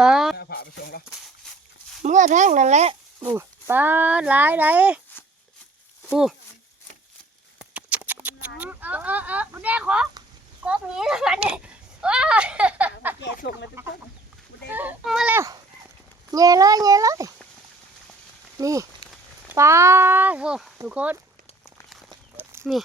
ปลาเมื่อแท่งนั่นแหละดูปลาหลายได้ดูมันแดงขอกบนี้แล้วกันเนี่ยแกส่งเลยเป็นต้นมาแล้วแง่เลยนี่ปลาโถ่ทุกคนนี่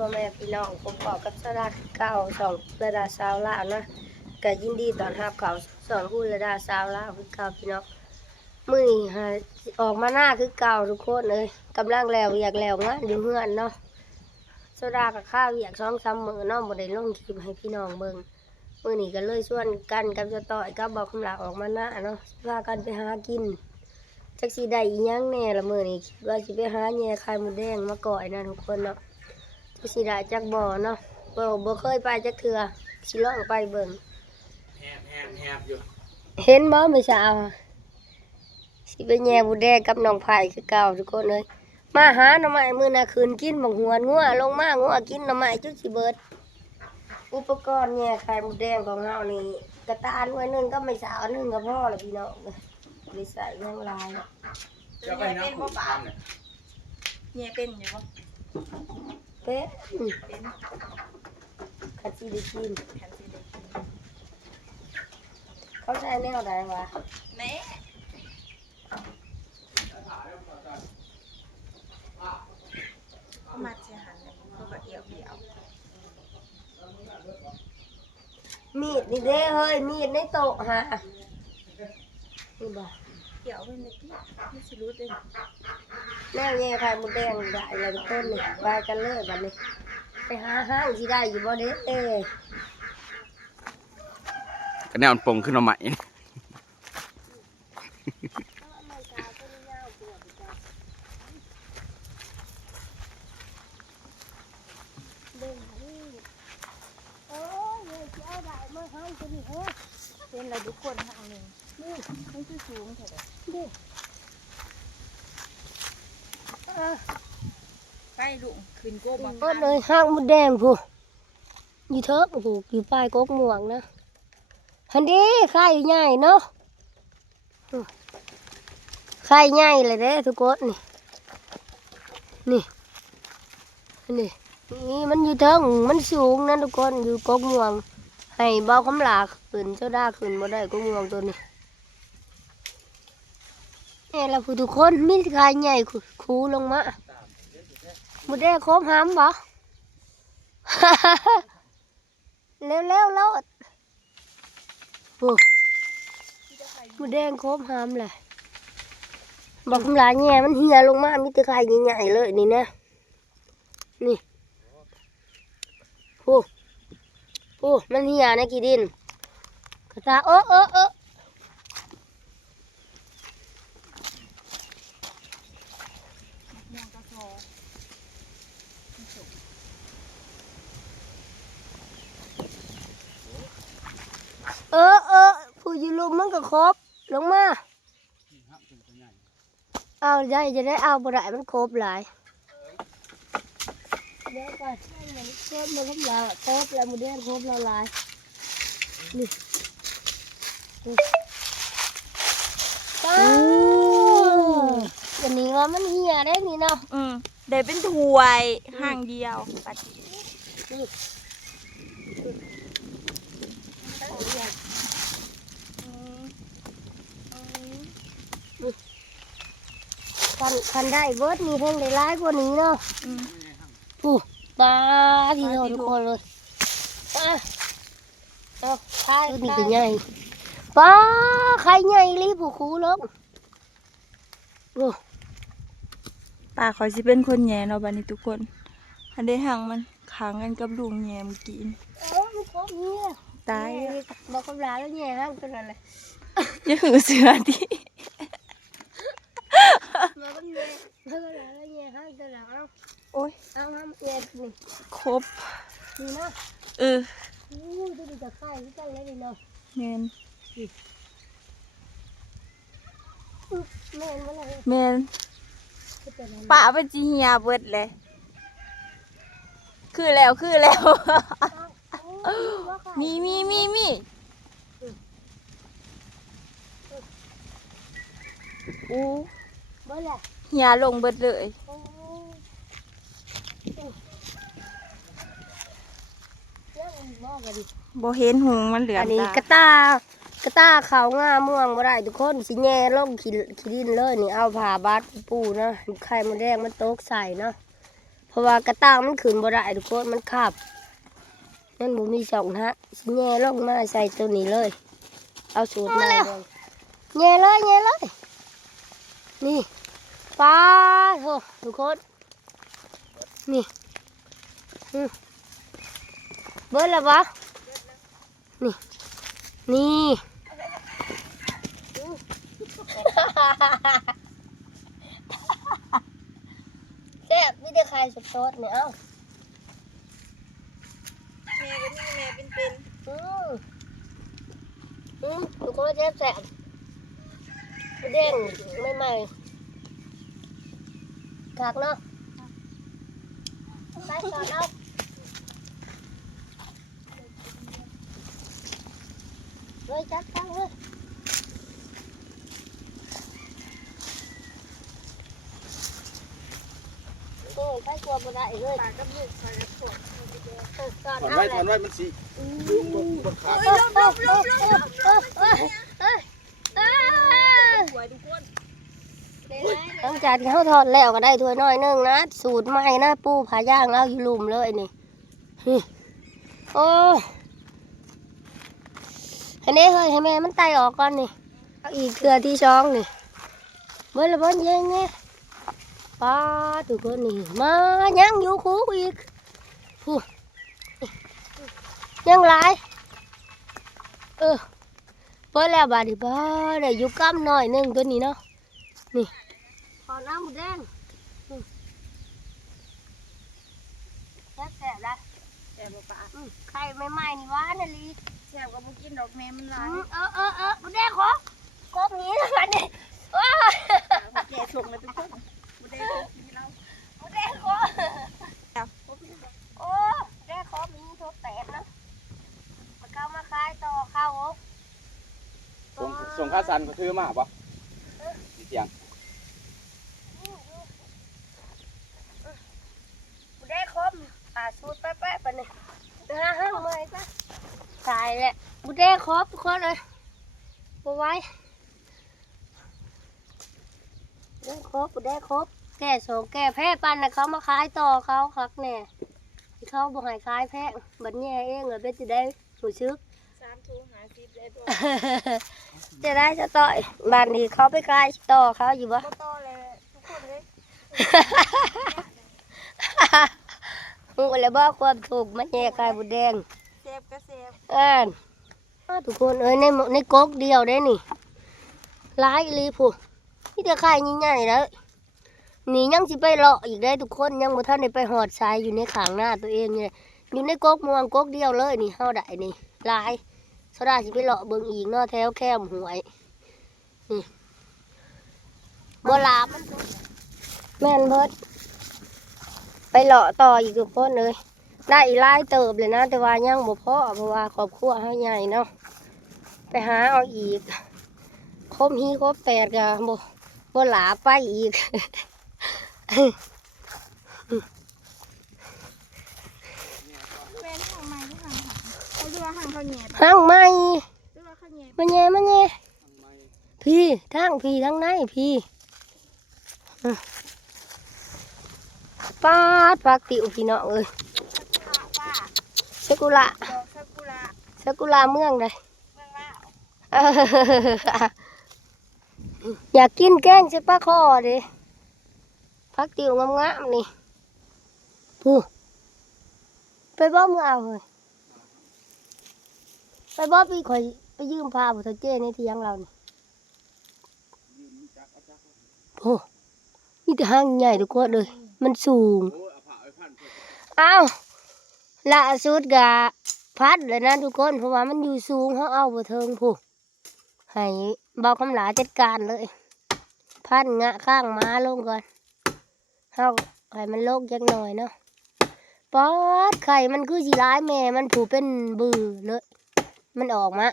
พ่อแม่พี่น้องผมบอกกับสระเก่าสองระดาสาวลาวนะก็ยินดีตอนรับเขาสอนพูดระดาสาวลาวคือเก่าพี่น้องมือออกมาหน้าคือเก่าทุกคนเลยกำลังแล้วอยากแล้วงานอยู่เฮือนเนาะสระกับข้าวอยาก2-3 มื้อเนาะบ่ได้ลงคลิปให้พี่น้องเบิ่งมื้อนี้ก็เลยชวนกันกับจะต่อยกับบอกคำลาออกมาหน้าเนาะพากันไปหากินจักสิได้อีหยังแน่ละมื้อนี้คิดว่าสิไปหาแหน่ไข่มดแดงมาก่อยนะทุกคนเนาะสิได้จักบ่อเนาะบ่เคยไปจักเทื่อสิลองไปเบิ่งแฮบอยู่เห็นบ่มื้อเช้าสิไปแย่บุแดงกับน้องไผ่คือเก่าทุกคนเลยมาหาหน่อไม้มื้อน่ะคืนกินบักหวนงัวลงมางัวกินหน่อไม้จุสิเบิดอุปกรณ์แย่ไข่มดแดงของเฮานี่กระตาหน่วยนึงก็ไม่สาวนึงก็พอแล้วพี่น้องบ่ใส่ยังหลายจะไปน้ำขุ่นแย่เป็นอยู่บ่เป็ดคันสิได้กินเขาใช้แนวใดวะแม่เขามาเสียหันเขาก็เอี่ยวมีดนี่เด้เฮ้ยมีดในโต๊ะฮะนี่บ่เอี่ยวเป็นเมื่อกี้ไม่สิรู้เลยแนวแย่ไข่มดแดงได้แล้วทุกคนนี่ไปกันเลยบัดนี้ไปหาห้างสิได้อยู่บ่เด้ก็แนวมันปงขึ้นมาใหม่เป็นอะไรทุกคนทางหนึ่งนี่มันคือสูงเท่าไหร่ไปลุงขึ้นโก้บ่เปิดเลยห้างมดแดงผู้อยู่เถอะผู้อยู่ปลายกกม่วงนะฮันดีไข่ใหญ่เนาะไข่ใหญ่เลยเด้ทุกคนนี่นี่มันอยู่เทิงมันสูงนะทุกคนอยู่กกม่วงให้เบาคำลาขึ้นเจ้าด้าขึ้นมาได้กกม่วงตัวนี้นี่แหละผู้ทุกคนมีไข่ใหญ่คูลงมาหมดแดงครบหามบ่เร็วแล้วโอ้หมดแดงครบหามเลยบอกคำลาแง่มันเหี่ยลงมามีแต่ไข่ใหญ่ๆเลยนี่นะนี่โอ้มันเหี่ยนะกี่ดินกระตาผู้อยู่ลุมมันก็ครบลงมาเอาได้จะได้เอาบ่ได้มันครบหลายเดี๋ยวก่อนมันครบมันครบแล้วมันเด้งครบแล้วหลายนี่วันนี้ว่ามันเหี่ยได้นี่เนาะเดี๋ยวเป็นถ้วยห่างเดียวปัดคันได้เบิร์ดมีเพิ่งได้ร้ายกว่านี้เนาะปลาพี่น้องทุกคนเลยใช่นี่คือใหญ่ปลาไข่ใหญ่รีบคูลงปลาเขาสิเป็นคนแย่เนาะบัดนี้ทุกคนอันได้ห่างมันขังกันกับลุงแย่เมื่อกี้มันครบเนี่ยตายบอกคำลาแล้วแย่ห้างตัวนั้นเลยอย่าหือเสือดิบอกคำลาแล้วแย่ห้างตัวนั้นโอ้ยเอาแย่นี่ครบนี่นะดูจะไข่ที่ตั้งแล้วนี่เนาะเงิน แม่นบ่ล่ะ แม่น คือเป็นอะไร ปะเป็นจีเฮียเบิดเลย คือแล้วคือแล้ว มีอู้ บ่ล่ะ เฮียลงเบิดเลย โอ้ยังบ่ก็ดิ บ่เห็นหุงมันเหลือ อั ม นนี้ ตาก ระตาเขาวงาม่วงบ่ได้ทุกคนสิแย่ลงขี้ดินเลยนี่เอาผ้าบาดปูเนาะไข่มดแดงมันตกใส่เนาะเพราะว่ากระตางมันขึ้นบ่ได้ทุกคนมันขับนั่นบ่มีช่องฮะสิแย่ลงมาใส่ตัวนี้เลย เอาสูตรมาเลยแย่เลยนี่ป้าโถทุกคนนี่เบิดแล้วปะนี่ แซ่บมีแต่ไข่สดๆเนี่ยเอ้า แม่ก็มีแม่เป็น ทุกคนแซ่บแซ่บเด้งใหม่ๆคักเนาะไปก่อนเอาเลยจัดตั้งเลยโอ้ยไปกลัวบ่ได้เลย ปากกับลูกปากกับผล ก่อน ถอน เอา ไว้ เล ถ ย อนไว้มันสิดูบนขา สวยทุกคน หลังจากที่เขาทอดแล้วก็ได้ถ้วยน้อยนึงนะสูตรใหม่นะปูผาย่างเอาอยู่หลุมเลยนี่โอ้อันนี้เฮ้ยให้แม่มันไตออกก่อนนี่เอาอีกเกลือที่ช้องนี่เมื่อละบนเย็นไงป้าทุกคนนี่มายังอยู่คูอีกผู้ยังหลายเปิดแล้วบาดดิบ้าได้อยู่กำหน่อยนึงตัวนี้เนาะนี่ขอน้ำหมูแดงแซ่บๆละ แต่บ่ปะ ไข่ใหม่ๆนี่หวานน่ะลี แซ่บก็บ่กินดอกแม่มันหลาย หมูแดงขอกบหนี้แล้วกันนี่ว้า แก่ส่งเลยทุกคนบ่ได้กินเรา หมูแดงขอโอ้แดงขอมีโทษแตกนะมาเข้ามาขายต่อเข้าโอ้ ส่งค่าสันก็คือมาบ่สิเสียง หมูแดงขอสูตรไปปะนี่ห้างเมยปะตายแหละหมูแดงขอทุกคนเลยมาไว้ได้ครบแก่โสแก่แพ้ปันนะเขามาขายต่อเขาคักแน่เขาบอกให้ขายแพ้บัดแย่เองเลยเป็นจะได้หูชึก 3 ถุง50ได้บ่ จะได้จะต่อยบ้านนี้เขาไปขายต่อเขาอยู่บ่ บ่ต่อเลยทุกคนเลย มึงเลยบอกความถูกมันแย่ขายบุแดง แซ่บก็แซ่บ ทุกคนในก๊กเดียวได้นี่ร้ายอีหลีผู้นี่จะขายใหญ่ๆแล้วนี่ยังสิไปเลาะอีกได้ทุกคนยังบ่ทันได้ไปหอดทรายอยู่ในขางหน้าตัวเองเนี่ยอยู่ในก๊กม่วงก๊กเดียวเลยนี่เฮาได้นี่หลายสดาสิไปเลาะเบิ่งอีกเนาะแถวแคมหวยนี่บ่ลามันแม่นเบิดไปเลาะต่ออีกทุกคนเลยได้อีหลายเติบเลยนะแต่ว่ายังบ่พอเพราะว่าครอบครัวเฮาใหญ่เนาะไปหาเอาอีกครบฮีครบแปดก็บ่หลาไปอีก แม่นห่างใหม่ที่ห่างเขาเรียกว่าห่างเขาแหน่ ห้างใหม่ เรียกว่าเขาแหน่ มาแย่พี่ทั้งในพี่ปาดปากติวพี่น้องเอ้ย ป้า ซากุระ ดอกซากุระ ซากุระเมืองใด เมืองลาว อยากกินแกงใช่ปลาคอดิพักติวงามๆนี่ผู้ไปบ่มือเอาเลยไปบ่พี่ข่อยไปยืมพาผู้เฒ่าเจ้ในเที่ยงเรานี่โอ้นี่แต่ห้างใหญ่ทุกคนเลยมันสูง โอ้เอาผ้าไปพัน อ้าวล่าสุดกะพัดเลยนะทุกคนเพราะว่ามันอยู่สูงเขาเอาบ่เทิงผู้ให้เบาคำหลาจัดการเลย พันงะข้างม้าลงก่อนเฮาให้มันลงจักหน่อยเนาะป๊อดไข่มันคือสิร้ายแม่มันผูเป็นบือเลยมันออกมา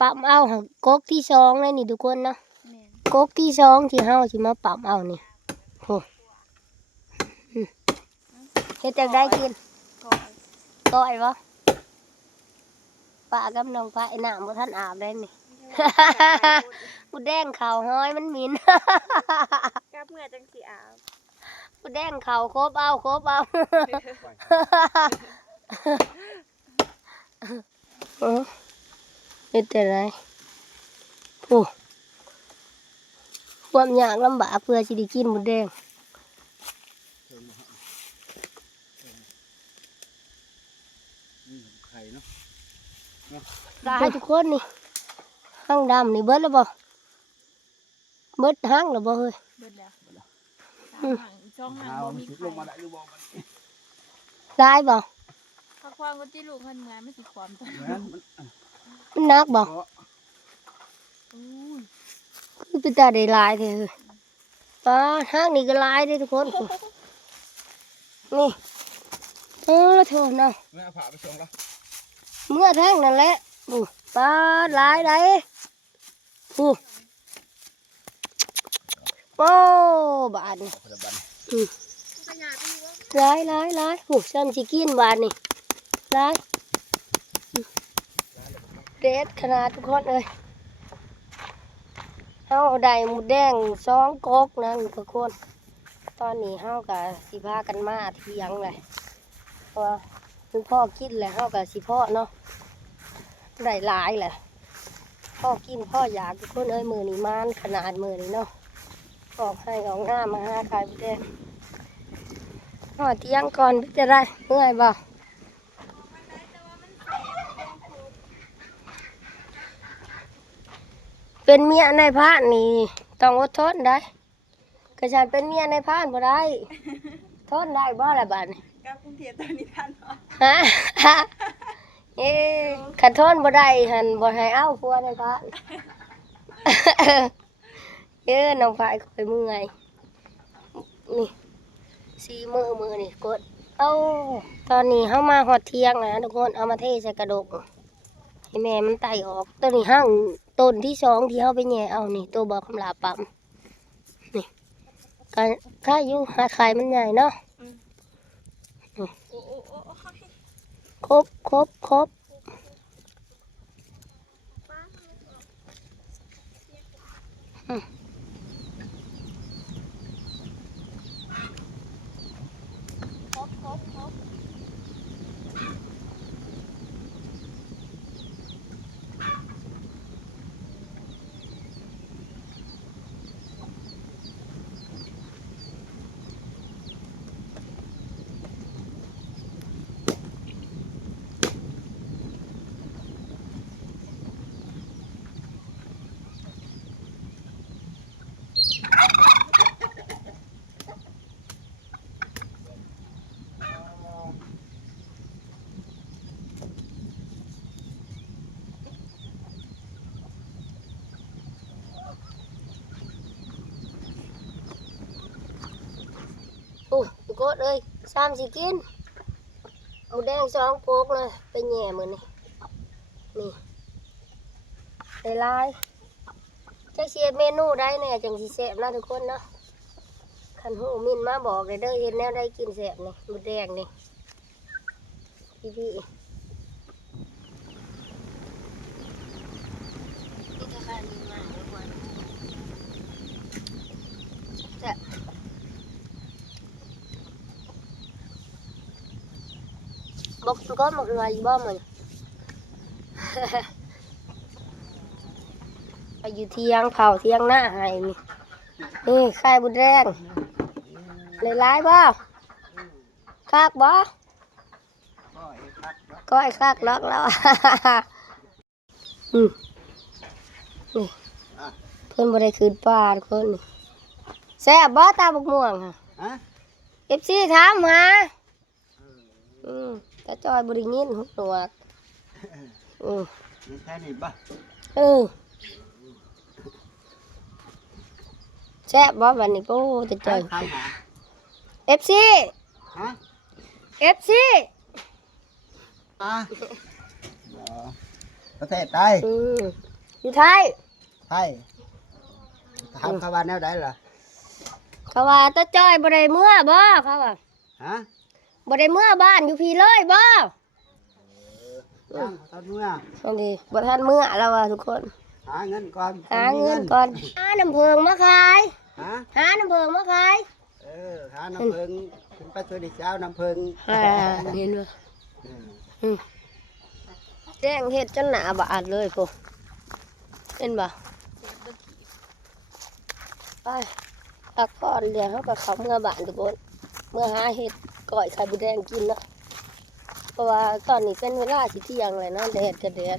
ปั๊มเอาหักกกที่สองเลยนี่ทุกคนเนาะ แม่น กกที่สองที่เฮาสิมาปั๊มเอานี่โหเฮ็ดจังได้กิน ก่อย ก้อยบ่ป้ากับน้องป้าไอ้น้ำบ่ทันอาบได้นี่ กูแดงขาวห้อยมันหมิ่น กับเมื่อจังสิอาบ กูแดงขาวครบเอาครบเอาเฮ็ดแต่ไรโอ้ความยากลำบากเพื่อสิได้กินหมูแดงไข่เนาะ ได้ทุกคนนี่ห้างดำนี่เบิดแล้วบ่เบิดห้างแล้วบ่เฮ้ย เบิดแล้ว3หางอีก2หาง เอา บ่มี ล ไข่ งมาได้หรือบ่มัน ได้บ่ ถ้าความก็ที่ลูกมันเหมือนไม่สิความตัว เหมือนมัน มันหนักบ่ เกาะ อู้ย คือเป็นตาได้หลายแท้เฮ้ยป้าห้างนี่ก็หลายเด้ทุกคนนี่โทษเนาะ แม่เอาผ้าไปส่งแล้ว เมื่อแท่งนั่นแหละปูปลาหลายได้ปูโอ้บาทนี่ พยาบาล หลายปูซ้ำสิกินบาทนี่หลายเด็ดขนาดทุกคนเลยเฮาได้หมูแดง2กกนะทุกคนตอนนี้เฮากับสิพากันมาเที่ยงเลยเพราะว่าคือพ่อกินแหละเฮากับสิพ่อเนาะได้หลายแหละพ่อกินพ่ออยากทุกคนเอ้ยมือนี่มานขนาดมือนี่เนาะออกให้ออกหน้ามาหาขายหมูแดงหอเที่ยงก่อนจะได้เมื่อยบ่เป็นเมียในพระนี่ต้องอดทนได้กระฉันเป็นเมียในพระบ่ได้ทนได้บ่ละบาดนี่ กับกรุงเทพตอนนี้ทันบ่ ฮะ ขันทนบ่ได้หันบ่ให้เอาพัวในพระ น้องฝ่ายคอยมือไงนี่สีมือนี่กดเอาตอนนี้เฮามาฮอดเที่ยงแล้วทุกคนเอามาเทใส่กระดกให้แม่มันไต่ออกตัวนี้ห้างต้นที่สองที่เฮาไปแย่เอานี่ตัวบอกคำลาปั๊มนี่ก็ค่าอยู่หาขายมันใหญ่เนาะ โอ้โอ้โอ้ ครบโอ้ทุกคนเอ้ย3 สิกินหมูแดง2โคกเลยไปแย่มื้อนี้นี่ได้หลายจักสิเฮ็ดเมนูได้แน่จังสิแซ่บนะทุกคนเนาะคันฮู้มินมาบอกเลยเด้อเฮ็ดแนวได้กินแซ่บนี่หมูแดงนี่พี่นี่ก็ค่าดีมากทุกคนจะบอกทุกคนบอกว่าอีบ่มัน ไปอยู่เที่ยงเผาเที่ยงหน้าให้นี่ไข่บุญแดงเลยร้ายบ่คากบ่ก้อยคากล็อกแล้ว นี่เพิ่นบ่ได้คืนปลาทุกคนนี่แซ่บบ่ตาบกม่วงค่ะ ฮะ FC ถามหาตาจอยบ่ได้ยินหูหนวกมีแค่นี้ป่ะ เออแซ่บบ่วันนี้โอ้จะเจอ ใครหา FC ฮะ FC ประเทศใด อยู่ไทย ไทยถามเขาว่าแนวใดล่ะ เขาว่าตาจ้อยบ่ได้เมื่อบ่เขาว่า ฮะ บ่ได้เมื่อบ้านอยู่พี่เลยบ่ ยังตอนเมื่อ อันนี้บ่ทันเมื่อแล้วว่าทุกคน หาเงินก่อน หาเงินก่อนหาน้ำเพิงมาขาย ฮะ หาน้ำเพิงมาขาย หาน้ำเพิงขึ้นไปตัวดิเจ้าน้ำเพิง เห็นบ่แจ้งเฮ็ดจนหน้าบาดเลยพวกเห็นบ่ไปตักก่อนเดี๋ยวเขาก็เข้าเมื่อบ้านทุกคนเมื่อหาเฮ็ดก้อยไข่มดแดงกินเนาะเพราะว่าตอนนี้เป็นเวลาสิเที่ยงเลยนะแดดก็แดด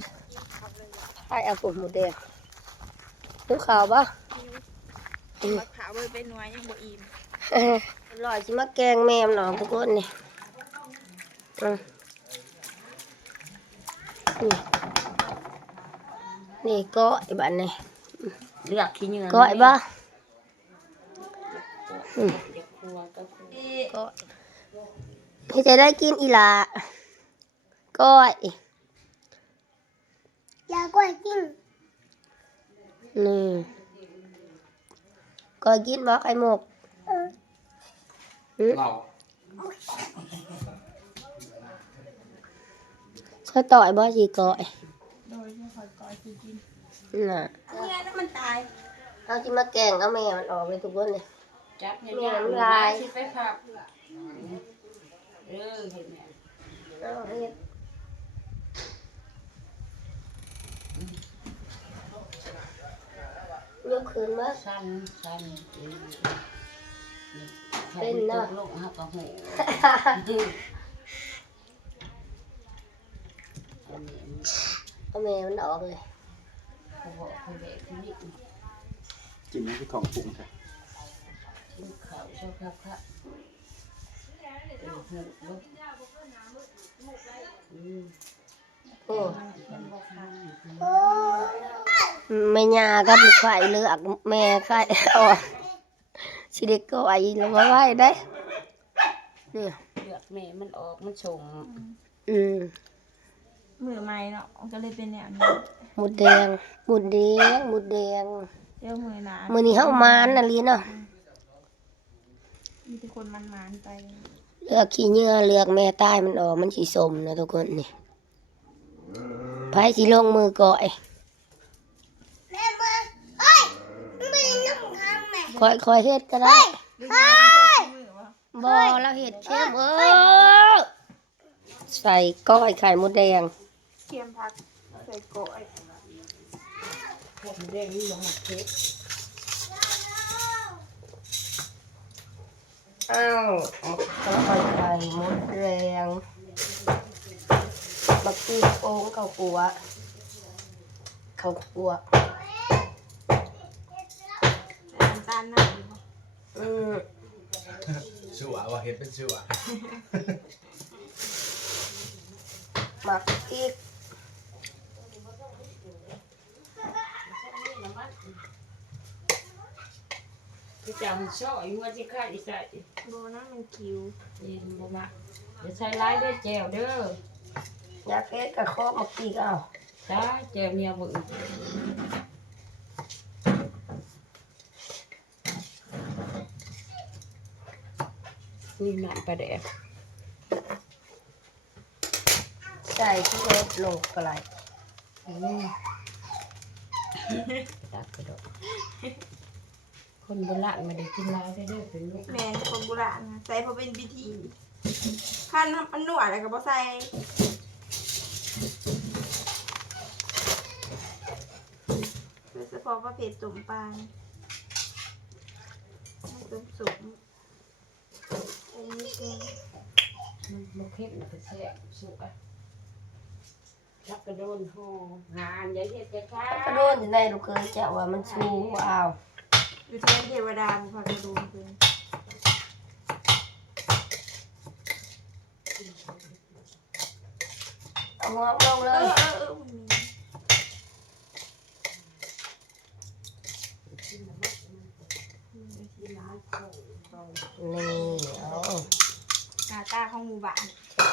ไข่เอาผมหมดแดงดูข่าวบ่ มะขาวเลยเป็นหน่วยยังบ่อิ่ม อร่อยสิมาแกงแมมหนอทุกคนนี่นี่ก้อยบ้านนี่ เลือกขี้เหงื่อ ก้อยบ่ก้อยพี่จะได้กินอีหลาก้อยอยากก้อยกินนี่ก้อยกินบ่ไข่หมก เรา เขาต่อยบ่สิก้อย โดยไม่ค่อยก่อยคือกิน น่ะ เนี่ยแล้วมันตาย เอาที่มาแกงเอาแม่มันออกเลยทุกคนเลย จับเนี่ย แม่น้ำลาย สิไปผักเห็นไหม เอาเฮ็ดยกขึ้นมา สั้นเป็นเนอะ ลูกหักกระหู เอาแม่มันออกเลย เขาบอกเขาเด็กที่นี่ กินนี่คือของปรุงค่ะ กินข้าวชอบครับลูก โอ้แม่ยากับลูกไข่เลือกแม่ไข่ออกสิเด็กก็ไอ้แล้วก็ไว้ได้นี่ เลือกแม่มันออกมันชง มือใหม่เนาะมันก็เลยเป็นแนวนี้ หมุดแดงหมุดแดงหมุดแดง เดี๋ยวมือหนา มื้อนี้เฮามานน่ะลีเนาะ มีแต่คนมันๆไป เลือกขี้เหงื่อเลือกแม่ใต้มันออกมันสีส้มนะทุกคนนี่ไผสิลงมือก่อยคอยเฮ็ดก็ได้บ่เราเฮ็ดเข้มใส่ก้อยไข่มดแดง เคียมพักใส่ก่อย เด็กนี่ยังเค้ก อ้าวก้อยไข่มดแดงบักกี้โอ่งข้าวคั่วน้ำตาลหน่อย ชั่วว่าเห็ดเป็นชั่ว หมักอีก ที่จำช่อยว่าที่ข้าอีใส่ โบนะมันคิว เย็นบ่มาเดี๋ยวใส่ร้ายด้วยแจวเด้อ อยากเฮ็ดกระโคบหมักอีกเอา จ้าแจวเนี่ยบึ้งนี่หนังปลาแดก ใส่ที่เล็ดลงกระไร ตักกระโดดคนโบราณมาได้กินร้ายได้เด้อเป็นลูก แม่คนโบราณนะใส่พอเป็นพิธีขั้นมันหนวดอะไรก็บ่ใส่โดยเฉพาะประเภทตุ่มปลาตุ่มสุกอันนี้เป็น มันโมเข้มมันก็แซ่บสุกอ่ะรับกระโดนห่องานอย่าเฮ็ดจะช้าก ระโดนอยู่ในลูกเคยจะว่ามันชูเอา อยู่ที่เทวดาบุพกระดูกเป็น เอางอกลงเลย มันมี นี่เอา หน้าตาของหมู่บ้าน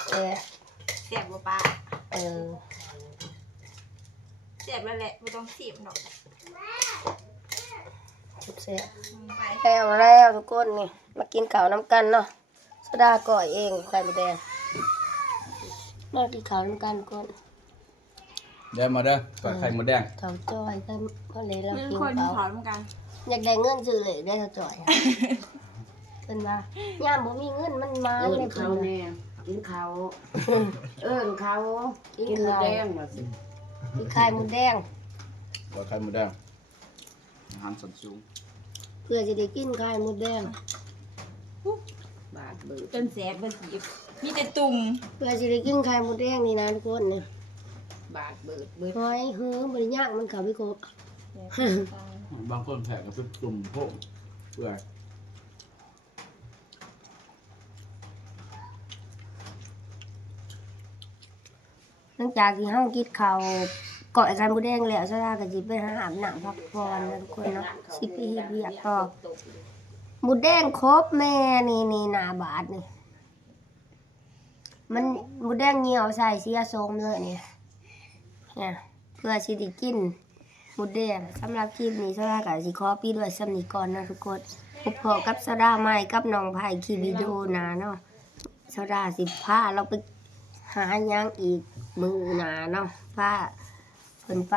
แซ่บ แซ่บบ่ป้า เออ แซ่บแล้วแหละบ่ต้องเสียบดอก แซ่บ ไป แล้วทุกคนนี่มากินข้าวน้ำกันเนาะสดาก่อยเองไข่มดแดงมากินข้าวน้ำกันทุกคน เด้อมาเด้อก่อยไข่มดแดง ข้าวจอยก็พอเลยเรา มี กิน คน ข้าว ขอเหมือนกัน อยากได้เงินซื้อเลยได้ข้าวจอยเป็นว่าย่ามบ่มีเงินมันมา เอิ้ เล น ย เขา เพิ่น แน่กินเขาเอิ้นเขากินหมูแดงมาสิ มีไข่มดแดง ก่อยไข่มดแดงอาหารสันสูง เพื่อจะได้กินไข่มดแดง บาดเบิด จนแซ่บบ่สิมีแต่ตุ่ม เพื่อจะได้กินไข่มดแดงนี่นะทุกคนนี่ บาดเบิดเบิด หอยเฮือบริยากมันเขาไปครบบ างคนแผลก็เป็นกลุ่มพวกเปื่อย หลังจากที่เฮากินข้าวเกาะไข่มดแดงแล้วซะก็สิไปหาอาบน้ำพักผ่อนนะทุกคนเนาะสิไปเฮ็ดเวียกต่อมดแดงครบแม่นี่หน้าบาดนี่มันมดแดงเหี่ยวใส่เสียทรงเลยนี่เนี่ยเพื่อสิได้กินมดแดงสำหรับคลิปนี้ซะก็สิขอปิดไว้ส่ำนี้ก่อนนะทุกคนพบพอกับซาดาใหม่กับน้องไผ่คลิปวิดีโอหน้าเนาะซาดาสิพาเราไปหาหยังอีกมือหนาเนาะว่าเพิ่นไป